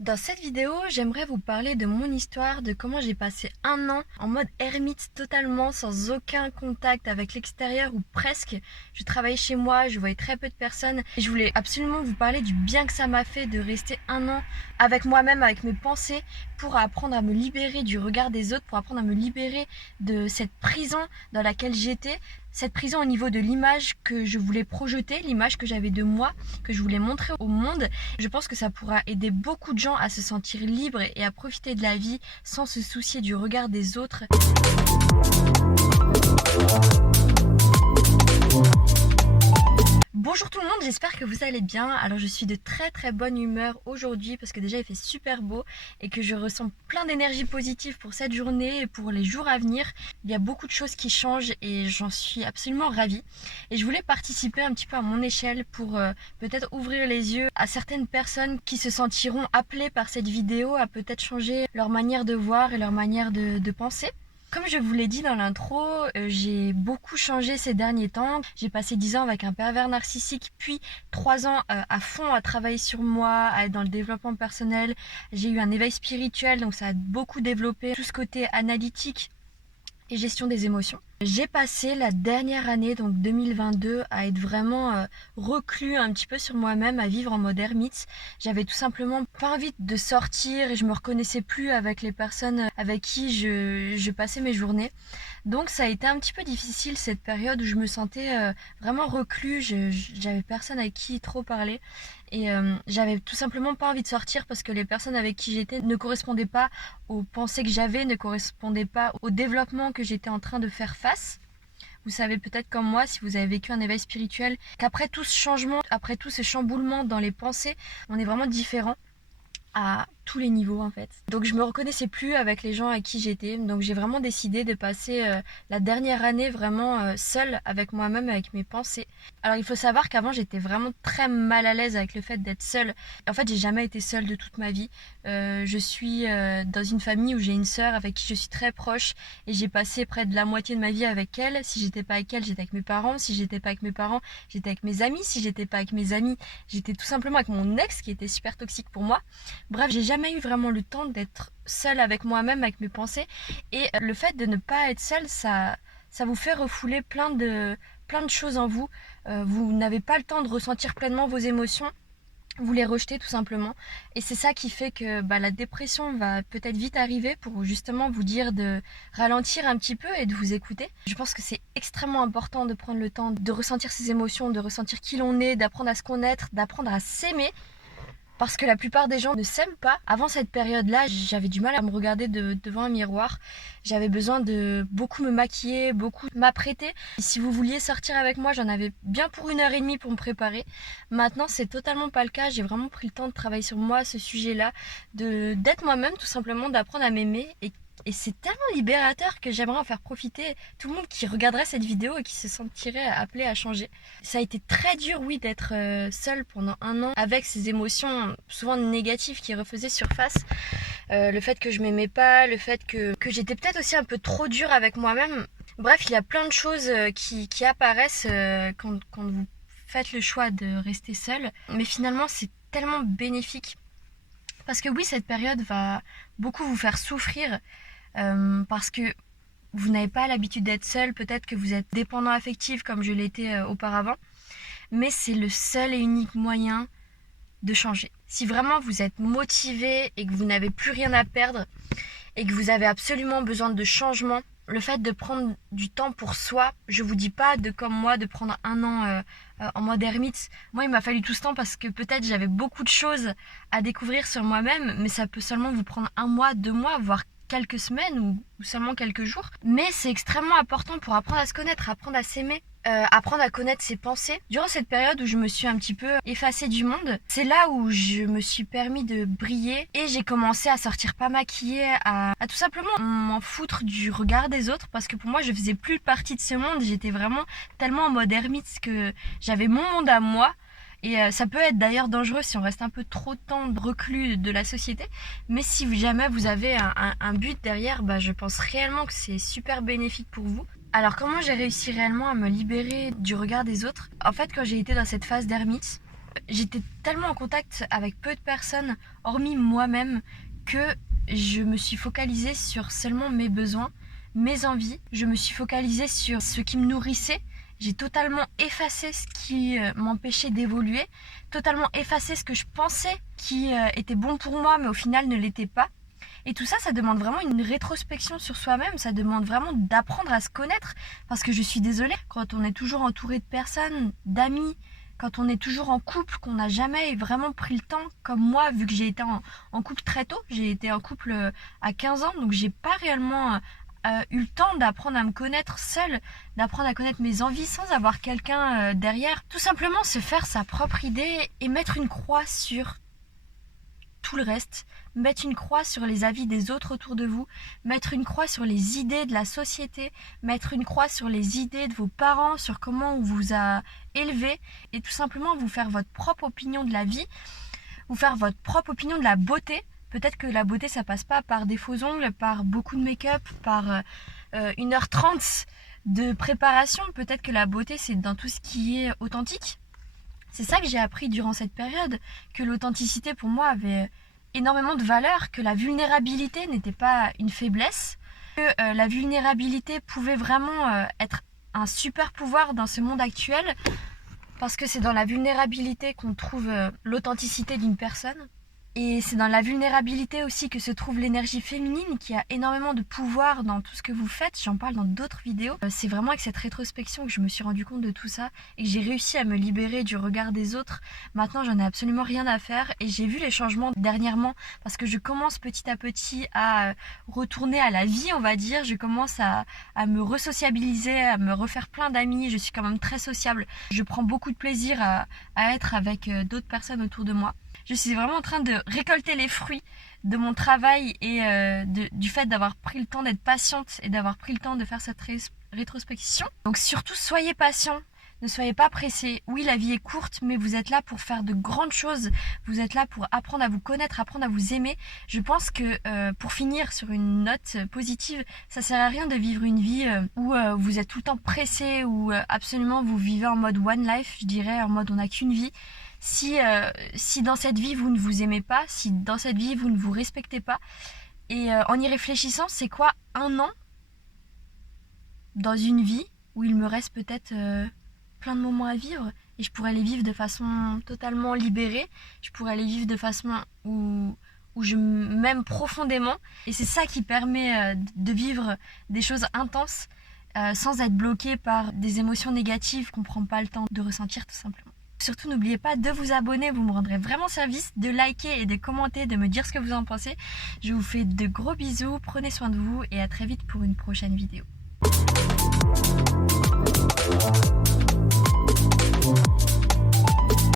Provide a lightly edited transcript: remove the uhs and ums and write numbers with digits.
Dans cette vidéo, j'aimerais vous parler de mon histoire, de comment j'ai passé un an en mode ermite totalement, sans aucun contact avec l'extérieur ou presque. Je travaillais chez moi, je voyais très peu de personnes et je voulais absolument vous parler du bien que ça m'a fait de rester un an avec moi-même, avec mes pensées, pour apprendre à me libérer du regard des autres, pour apprendre à me libérer de cette prison dans laquelle j'étais. Cette prison au niveau de l'image que je voulais projeter, l'image que j'avais de moi, que je voulais montrer au monde. Je pense que ça pourra aider beaucoup de gens à se sentir libres et à profiter de la vie sans se soucier du regard des autres. Bonjour tout le monde, j'espère que vous allez bien. Alors je suis de très bonne humeur aujourd'hui parce que déjà il fait super beau et que je ressens plein d'énergie positive pour cette journée et pour les jours à venir. Il y a beaucoup de choses qui changent et j'en suis absolument ravie. Et je voulais participer un petit peu à mon échelle pour peut-être ouvrir les yeux à certaines personnes qui se sentiront appelées par cette vidéo à peut-être changer leur manière de voir et leur manière de penser. Comme je vous l'ai dit dans l'intro, j'ai beaucoup changé ces derniers temps. J'ai passé 10 ans avec un pervers narcissique, puis 3 ans à fond à travailler sur moi, à être dans le développement personnel. J'ai eu un éveil spirituel, donc ça a beaucoup développé tout ce côté analytique et gestion des émotions. J'ai passé la dernière année, donc 2022, à être vraiment reclus un petit peu sur moi-même, à vivre en mode ermite. J'avais tout simplement pas envie de sortir et je me reconnaissais plus avec les personnes avec qui je passais mes journées. Donc ça a été un petit peu difficile cette période où je me sentais vraiment reclus, j'avais personne avec qui trop parler et j'avais tout simplement pas envie de sortir parce que les personnes avec qui j'étais ne correspondaient pas aux pensées que j'avais, ne correspondaient pas au développement que j'étais en train de faire face. Vous savez peut-être comme moi, si vous avez vécu un éveil spirituel, qu'après tout ce changement, après tout ce chamboulement dans les pensées, on est vraiment différent à tous les niveaux en fait. Donc je me reconnaissais plus avec les gens avec qui j'étais. Donc j'ai vraiment décidé de passer la dernière année vraiment seule avec moi-même, avec mes pensées. Alors il faut savoir qu'avant j'étais vraiment très mal à l'aise avec le fait d'être seule. En fait j'ai jamais été seule de toute ma vie. Je suis dans une famille où j'ai une sœur avec qui je suis très proche et j'ai passé près de la moitié de ma vie avec elle. Si j'étais pas avec elle, j'étais avec mes parents. Si j'étais pas avec mes parents, j'étais avec mes amis. Si j'étais pas avec mes amis, j'étais tout simplement avec mon ex qui était super toxique pour moi. Bref, j'ai jamais eu vraiment le temps d'être seule avec moi-même, avec mes pensées. Et le fait de ne pas être seule, ça vous fait refouler plein de choses en vous. Vous n'avez pas le temps de ressentir pleinement vos émotions. Vous les rejetez tout simplement. Et c'est ça qui fait que la dépression va peut-être vite arriver pour justement vous dire de ralentir un petit peu et de vous écouter. Je pense que c'est extrêmement important de prendre le temps de ressentir ses émotions, de ressentir qui l'on est, d'apprendre à se connaître, d'apprendre à s'aimer. Parce que la plupart des gens ne s'aiment pas. Avant cette période-là, j'avais du mal à me regarder devant un miroir. J'avais besoin de beaucoup me maquiller, beaucoup m'apprêter. Et si vous vouliez sortir avec moi, j'en avais bien pour 1 heure et demie pour me préparer. Maintenant, c'est totalement pas le cas. J'ai vraiment pris le temps de travailler sur moi, à ce sujet-là, d'être moi-même, tout simplement, d'apprendre à m'aimer. Et c'est tellement libérateur que j'aimerais en faire profiter tout le monde qui regarderait cette vidéo et qui se sentirait appelé à changer. Ça a été très dur, oui, d'être seule pendant un an avec ces émotions souvent négatives qui refaisaient surface. Le fait que je m'aimais pas, le fait que j'étais peut-être aussi un peu trop dure avec moi-même. Bref, il y a plein de choses qui apparaissent quand vous faites le choix de rester seule. Mais finalement, c'est tellement bénéfique. Parce que oui, cette période va beaucoup vous faire souffrir parce que vous n'avez pas l'habitude d'être seul, peut-être que vous êtes dépendant affectif comme je l'étais auparavant, mais c'est le seul et unique moyen de changer. Si vraiment vous êtes motivé et que vous n'avez plus rien à perdre et que vous avez absolument besoin de changement, le fait de prendre du temps pour soi, je vous dis pas de comme moi de prendre un an en mode ermite. Moi il m'a fallu tout ce temps parce que peut-être j'avais beaucoup de choses à découvrir sur moi-même, mais ça peut seulement vous prendre 1 mois, 2 mois, voire quelques semaines ou seulement quelques jours. Mais c'est extrêmement important pour apprendre à se connaître, apprendre à s'aimer. Apprendre à connaître ses pensées. Durant cette période où je me suis un petit peu effacée du monde, c'est là où je me suis permis de briller et j'ai commencé à sortir pas maquillée, à tout simplement m'en foutre du regard des autres parce que pour moi je faisais plus partie de ce monde, j'étais vraiment tellement en mode ermite que j'avais mon monde à moi. Et ça peut être d'ailleurs dangereux si on reste un peu trop de temps reclus de la société. Mais si jamais vous avez un but derrière, je pense réellement que c'est super bénéfique pour vous. Alors comment j'ai réussi réellement à me libérer du regard des autres? En fait, quand j'ai été dans cette phase d'ermite, J'étais tellement en contact avec peu de personnes, hormis moi-même, que je me suis focalisée sur seulement mes besoins, mes envies. Je me suis focalisée sur ce qui me nourrissait. J'ai totalement effacé ce qui m'empêchait d'évoluer, totalement effacé ce que je pensais qui était bon pour moi, mais au final ne l'était pas. Et tout ça, ça demande vraiment une rétrospection sur soi-même, ça demande vraiment d'apprendre à se connaître. Parce que je suis désolée, quand on est toujours entouré de personnes, d'amis, quand on est toujours en couple, qu'on n'a jamais vraiment pris le temps, comme moi, vu que j'ai été en couple très tôt, j'ai été en couple à 15 ans, donc j'ai pas réellement eu le temps d'apprendre à me connaître seule, d'apprendre à connaître mes envies sans avoir quelqu'un derrière. Tout simplement se faire sa propre idée et mettre une croix sur tout le reste, mettre une croix sur les avis des autres autour de vous, mettre une croix sur les idées de la société, mettre une croix sur les idées de vos parents, sur comment on vous a élevé, et tout simplement vous faire votre propre opinion de la vie, vous faire votre propre opinion de la beauté. Peut-être que la beauté ça passe pas par des faux ongles, par beaucoup de make-up, par 1h30 de préparation. Peut-être que la beauté c'est dans tout ce qui est authentique. C'est ça que j'ai appris durant cette période, que l'authenticité pour moi avait énormément de valeur, que la vulnérabilité n'était pas une faiblesse, que la vulnérabilité pouvait vraiment être un super pouvoir dans ce monde actuel, parce que c'est dans la vulnérabilité qu'on trouve l'authenticité d'une personne. Et c'est dans la vulnérabilité aussi que se trouve l'énergie féminine qui a énormément de pouvoir dans tout ce que vous faites. J'en parle dans d'autres vidéos. C'est vraiment avec cette rétrospection que je me suis rendu compte de tout ça et que j'ai réussi à me libérer du regard des autres. Maintenant, j'en ai absolument rien à faire et j'ai vu les changements dernièrement parce que je commence petit à petit à retourner à la vie, on va dire. Je commence à me resociabiliser, à me refaire plein d'amis. Je suis quand même très sociable. Je prends beaucoup de plaisir à être avec d'autres personnes autour de moi. Je suis vraiment en train de récolter les fruits de mon travail et du fait d'avoir pris le temps d'être patiente et d'avoir pris le temps de faire cette rétrospection. Donc surtout, soyez patient, ne soyez pas pressés. Oui, la vie est courte, mais vous êtes là pour faire de grandes choses. Vous êtes là pour apprendre à vous connaître, apprendre à vous aimer. Je pense que pour finir sur une note positive, ça sert à rien de vivre une vie où vous êtes tout le temps pressé, où absolument vous vivez en mode one life, je dirais, en mode on n'a qu'une vie. Si dans cette vie vous ne vous aimez pas, si dans cette vie vous ne vous respectez pas, et en y réfléchissant, c'est quoi un an dans une vie où il me reste peut-être plein de moments à vivre et je pourrais les vivre de façon totalement libérée, je pourrais les vivre de façon où je m'aime profondément, et c'est ça qui permet de vivre des choses intenses sans être bloqué par des émotions négatives qu'on ne prend pas le temps de ressentir tout simplement. Surtout, n'oubliez pas de vous abonner, vous me rendrez vraiment service, de liker et de commenter, de me dire ce que vous en pensez. Je vous fais de gros bisous, prenez soin de vous et à très vite pour une prochaine vidéo.